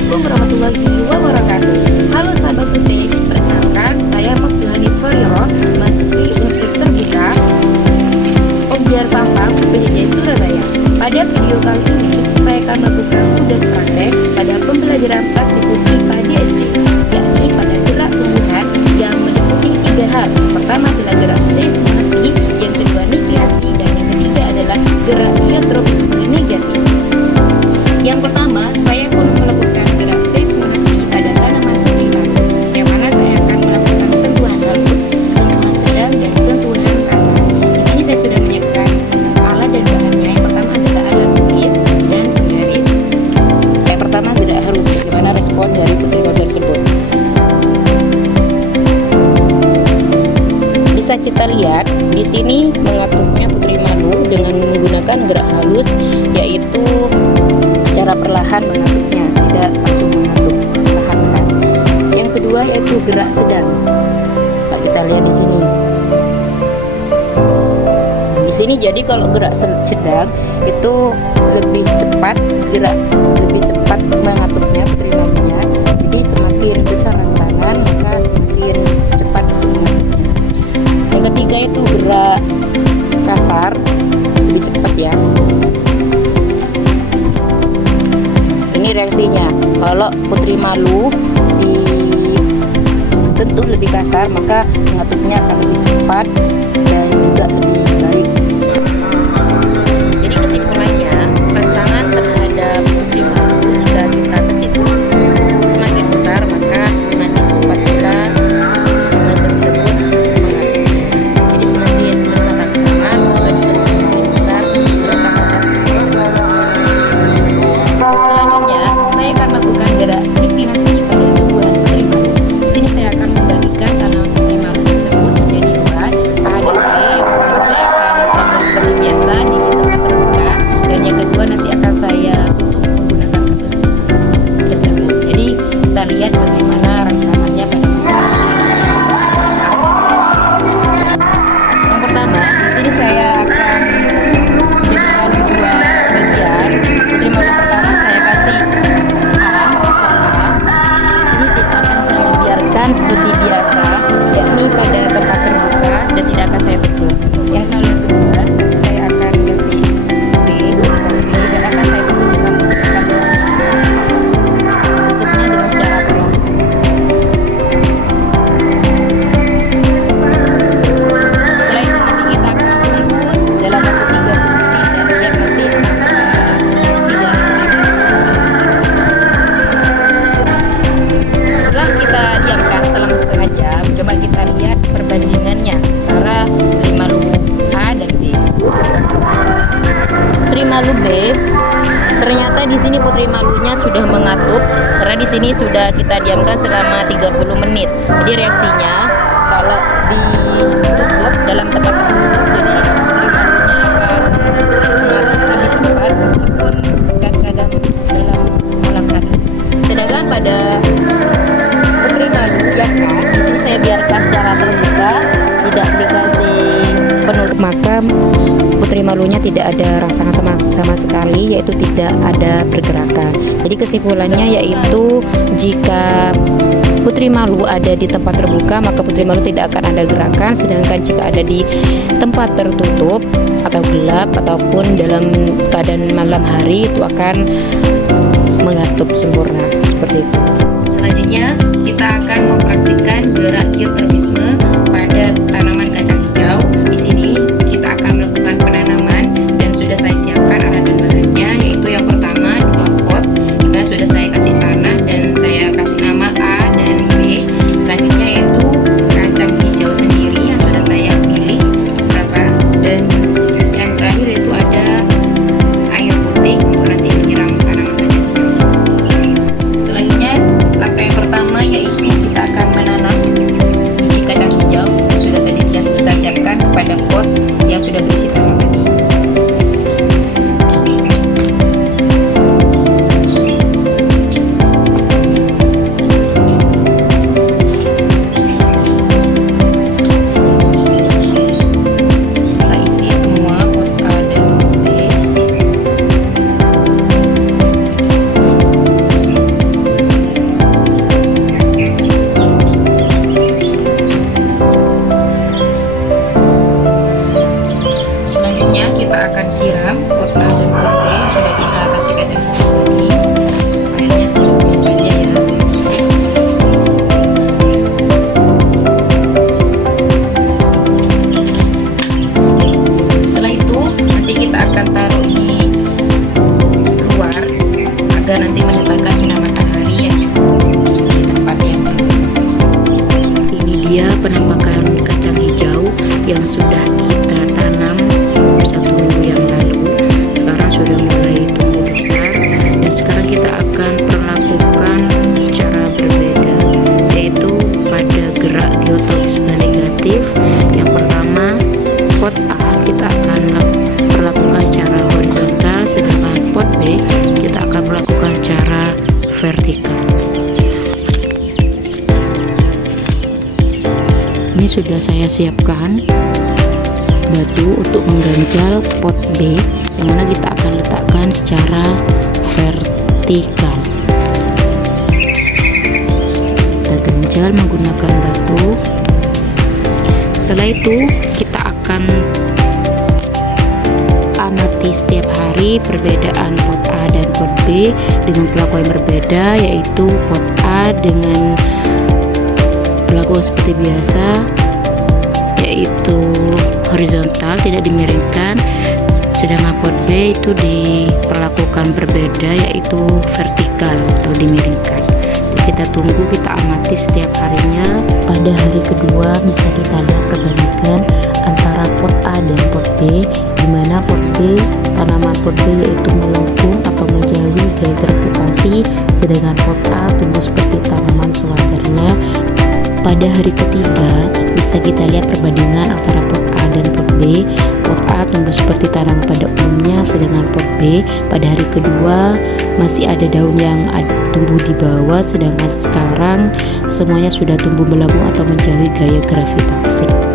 Assalamualaikum warahmatullahi wabarakatuh. Halo sahabat kutik, perkenalkan saya Muftuhanis Horiro, mahasiswi Universitas Terbuka Pembiar Sampang PJJ Surabaya. Pada video kali ini saya akan melakukan tugas praktek pada pembelajaran praktikum IPA di SD, yakni pada gerak tumbuhan yang meliputi 3 hal. Pertama adalah gerak seismologi, yang kedua nukleasi, dan yang ketiga adalah gerak hidrofisme negatif. Yang pertama, saya pun melakukan gerak seismologi pada tanaman pilihan, yang mana saya akan melakukan sentuhan halus, sentuhan sedang, dan sentuhan kasar. Di sini saya sudah menyiapkan alat dan bahannya. Yang pertama adalah alat tulis dan penggaris. Yang pertama gerak halus, bagaimana respon dari putri malu tersebut. Bisa kita lihat di sini mengatupnya putri malu dengan menggunakan gerak halus, yaitu secara perlahan mengatupnya, tidak langsung mengatuk, perlahan-lahan. Yang kedua yaitu gerak sedang. Nah, kita lihat di sini. Di sini jadi kalau gerak sedang itu lebih cepat, gerak lebih cepat mengatupnya putri malunya. Jadi semakin besar rangsangan maka semakin cepat untuk mengatupnya. Yang ketiga itu gerak kasar, lebih cepat ya. Ini reaksinya, kalau putri malu disentuh lebih kasar maka mengatupnya akan lebih cepat dan juga lebih baik. Jadi kesimpulannya, rangsangan terhadap putri malu jika kita kasih semakin besar maka semakin cepat pula malu tersebut mengatup. Jadi semakin besar rangsangan maka juga semakin besar gerakan otak. Gerak inklinasi pada tumbuhan putri malu. Di sini saya akan membagikan tanaman putri malu tersebut menjadi 2 A dan B. Yang pertama saya akan melakukan seperti biasa di tempat terbuka, dan yang kedua nanti akan saya tutup menggunakan kardus tersebut. Jadi kita lihat bagaimana rangsangannya pada masing-masing. Yang pertama, di sini saya akan menjadikan 2 bagian. Putri malu pertama saya kasih seperti biasa, yakni pada tempat terbuka dan tidak akan saya tutup. Yang kedua saya akan kasih B dan akan saya tutup dengan menggunakan tutupnya dengan cara perlahan. Setelah itu nanti kita akan menunggu dalam waktu 30 menit dan lihat nanti reaksi dari setelah kita diamkan selama setengah jam, coba kita lihat perbandingannya antara putri malu A dan B. Putri malu B, ternyata di sini putri malunya sudah mengatup karena di sini sudah kita diamkan selama 30 menit. Jadi reaksinya kalau ditutup dalam tempat tertutup, jadi putri malunya akan mengatup lebih cepat meskipun kadang-kadang dalam malam hari. Sedangkan pada putri malu yang A, di sini saya biarkan secara terbuka, tidak dikasih penutup, maka putri malunya tidak ada rangsangan sama sekali, yaitu tidak ada pergerakan. Jadi kesimpulannya yaitu jika putri malu ada di tempat terbuka maka putri malu tidak akan ada gerakan, sedangkan jika ada di tempat tertutup atau gelap ataupun dalam keadaan malam hari itu akan mengatup sempurna seperti itu. Selanjutnya kita akan mempraktikkan gerak hidrofisme pada tanaman kacang hijau. Di sini kita akan melakukan penanaman dan sudah saya siapkan alat dan bahannya, yaitu yang pertama 2 pot. Nah, sudah saya kasih tanah dan saya kasih nama A dan B. Selanjutnya yaitu kacang hijau sendiri yang sudah saya pilih beberapa, dan yang terakhir itu ada air putih untuk nanti menyiram tanaman kacang hijau. Selanjutnya langkah yang pertama yaitu kita akan menanam biji kacang hijau. Sudah tadi Selanjutnya kita akan siram pot A dan pot B yang sudah kita kasih kacang ini. Airnya secukupnya saja ya. Setelah itu nanti kita akan taruh di luar agar nanti mendapatkan sinar matahari ya di tempat yang ini. Dia penampakan kacang hijau yang sudah kita tanam 1 minggu yang lalu. Sekarang sudah mulai tumbuh besar, dan sekarang kita akan perlakukan secara berbeda, yaitu pada gerak geotoksiknya negatif. Yang pertama, pot A kita akan perlakukan secara horizontal, sedangkan pot B kita akan melakukan secara vertikal. Ini sudah saya siapkan batu untuk mengganjal pot B, yang mana kita akan letakkan secara vertikal. Kita ganjal menggunakan batu. Setelah itu kita akan amati setiap hari perbedaan pot A dan pot B dengan perlakuan yang berbeda, yaitu pot A dengan perlakuan seperti biasa, yaitu horizontal, tidak dimiringkan, sedangkan pot B itu diperlakukan berbeda, yaitu vertikal atau dimiringkan. Jadi kita tunggu, kita amati setiap harinya. Pada hari kedua bisa kita lihat perbandingan antara pot A dan pot B, di mana pot B, tanaman pot B yaitu melengkung atau menjauhi gaya gravitasi, sedangkan pot A tumbuh seperti tanaman sewajarnya. Pada hari ketiga bisa kita lihat perbandingan antara pot A dan pot B. Pot A tumbuh seperti tanaman pada umumnya, sedangkan pot B pada hari kedua masih ada daun yang tumbuh di bawah, sedangkan sekarang semuanya sudah tumbuh melambung atau menjauhi gaya gravitasi.